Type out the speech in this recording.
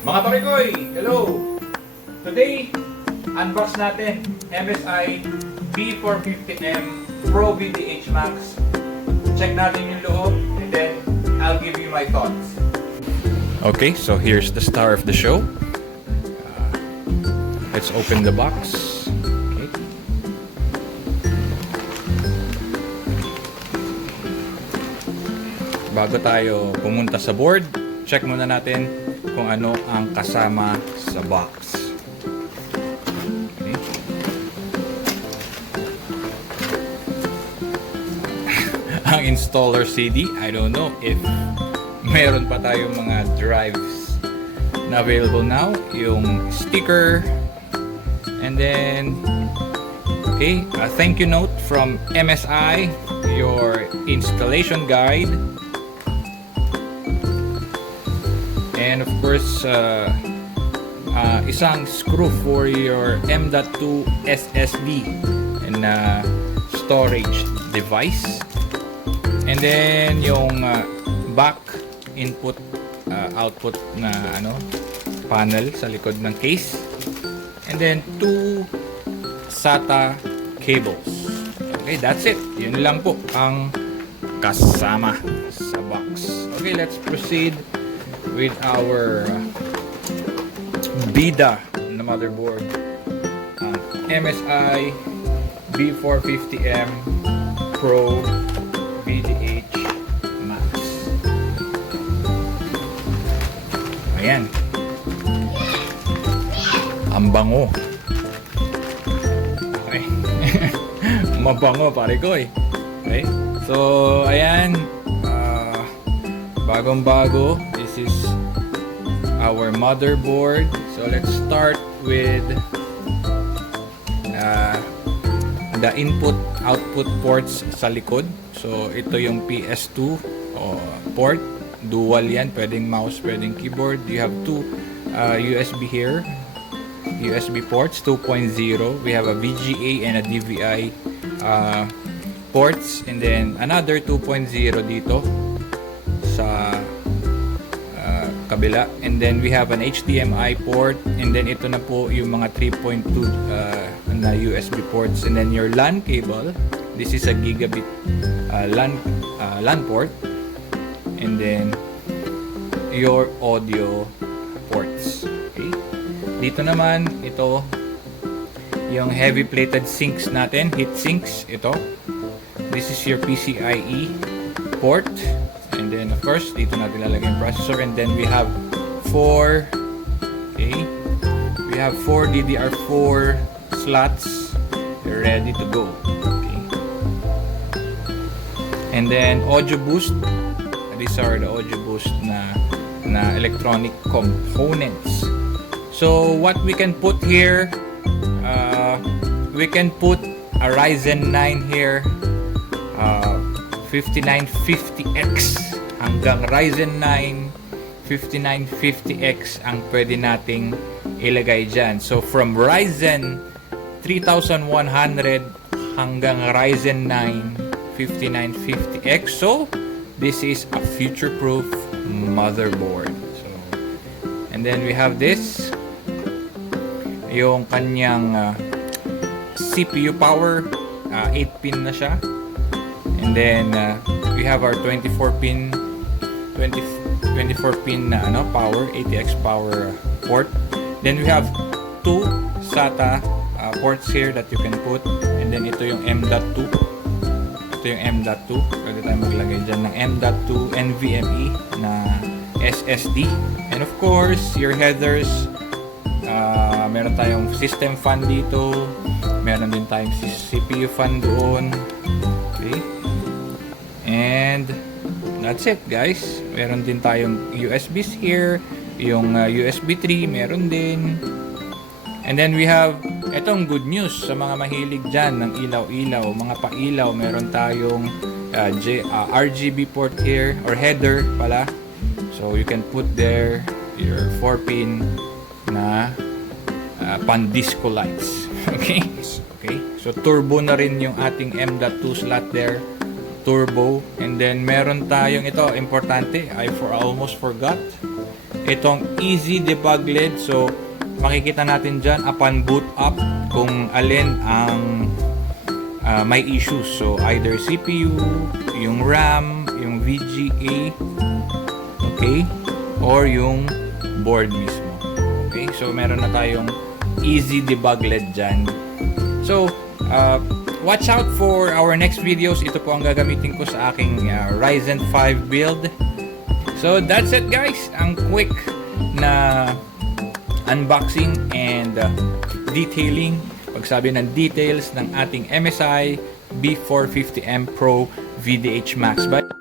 Mga parikoy, hello! Today, unbox natin Msi B450M pro-vdh Max. Check natin yung loob and then I'll give you my thoughts. Okay, so here's the star of the show. Let's open the box. Okay. Bago tayo pumunta sa board, check muna natin kung ano ang kasama sa box. Okay. Ang installer CD, I don't know if meron pa tayong mga drives na available now. Yung sticker, and then okay, a thank you note from MSI, your installation guide. And of course, isang screw for your M.2 SSD and storage device. And then yung back input output na panel sa likod ng case. And then 2 SATA cables. Okay, that's it. Yun lang po ang kasama sa box. Okay, let's proceed with our bida na motherboard, MSI B450M Pro VDH Max. Ayan, ang bango. Okay. Mabango pare ko eh. Okay, so ayan, bagong bago. This is our motherboard. So let's start with the input output ports sa likod. So ito yung PS2 port, dual yan, pwedeng mouse, pwedeng keyboard. You have two USB here, USB ports 2.0. we have a VGA and a DVI ports, and then another 2.0 dito sa kabila, and then we have an HDMI port, and then ito na po yung mga 3.2 na USB ports, and then your LAN cable. This is a gigabit LAN port, and then your audio ports. Okay, dito naman ito yung heavy plated sinks natin, heat sinks. Ito, this is your PCIe port. And then of course, dito natin lalagay yung processor, and then we have 4 DDR4 slots ready to go. Okay. And then audio boost. These are the audio boost na electronic components. So what we can put here, we can put a Ryzen 9 here, 5950X hanggang Ryzen 9 5950X ang pwede nating ilagay dyan. So from Ryzen 3100 hanggang Ryzen 9 5950X. So this is a future-proof motherboard. So, and then we have this, yung kanyang CPU power, 8-pin na siya. And then we have our 24-pin na power, ATX power port. Then we have 2 SATA ports here that you can put. And then ito yung M.2. Ito yung M.2. Pwede tayo maglagay dyan ng M.2 NVMe na SSD. And of course, your headers. Meron tayong system fan dito. Meron din tayong CPU fan doon. Okay. And that's it, guys. Meron din tayong USBs here. Yung USB 3 meron din. And then we have, etong good news sa mga mahilig dyan ng ilaw-ilaw, mga pailaw. Meron tayong RGB port here, or header pala. So you can put there your 4-pin na pan-disco lights. Okay? Okay. So turbo na rin yung ating M.2 slot there. Turbo. And then meron tayong ito, importante, I almost forgot. itong easy debug LED. So makikita natin dyan upon boot up kung alin ang may issues. So either CPU, yung RAM, yung VGA, okay, or yung board mismo. Okay, so meron na tayong easy debug LED dyan. So watch out for our next videos. Ito po ang gagamitin ko sa aking Ryzen 5 build. So that's it guys, ang quick na unboxing and detailing, pagsabi ng details ng ating MSI B450M Pro VDH Max. Bye.